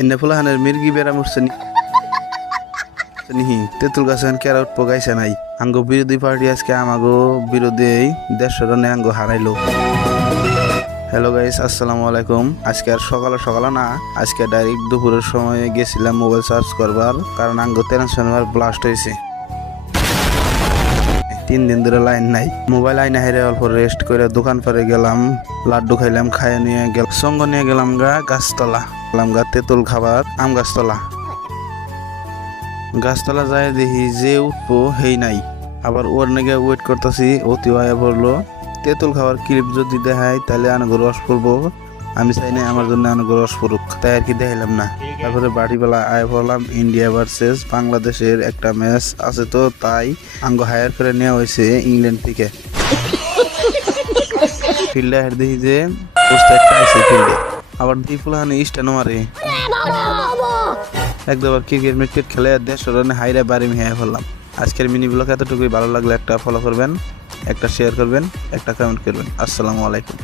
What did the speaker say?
এনে ফুলাহানের মির্গি বেড়া মরছে নিহি তেঁতুল গাছ ক্যারট পগাইছে নাই। আঙ্গো বিরোধী পার্টি আজকে আমাগো বিরোধী দেশ রানে আঙ্গো হারাইলো। হ্যালো গাইস, আসসালামু আলাইকুম। আজকে আর সকালে না, আজকে ডাইরেক্ট দুপুরের সময় গেছিলাম মোবাইল চার্জ করবার, কারণ আঙ্গো ট্রান্সফরমার ব্লাস্ট হয়েছে। 3 দিন ধরে লাইন নাই। মোবাইল আইনা হেরে অল্প রেস্ট করে দোকান পরে গেলাম, লাড্ডু খাইলাম, খাইয়ে নিয়ে গেলাম সঙ্গ নিয়ে গেলাম গাছতলা, গেলাম তেঁতুল খাবার আম গাছতলা যায় দেখি যে উঠবো হেই নাই। আবার ওর নাকি ওয়েট করতেছি, অতি আয়া পড়লো। তেঁতুল খাবার ক্লিপ যদি দেখায় তাহলে আনগো রস পড়বো, আমি চাই না আমার জন্য আনগো রস পড়ুক, তাই আর কি দেখাইলাম না। তারপরে বাড়িবেলা আয় পড়লাম, ইন্ডিয়া ভার্সেস বাংলাদেশের একটা ম্যাচ আছে, তো তাই আঙ্গো হায়ার করে নেওয়া হয়েছে ইংল্যান্ড থেকে। ফিল্ডে হার দেখি যে একটা আছে ফিল্ডে, আবার দীপুলাহানি স্ট্যান্ড মারে একবার ক্রিকেট খেলে দেশ রানে হাইরা বাড়ি মিহাই ফেললাম। আজকের মিনি ব্লগ এতটুকুই। ভালো লাগলে একটা ফলো করবেন, একটা শেয়ার করবেন, একটা কমেন্ট করবেন। আসসালামু আলাইকুম।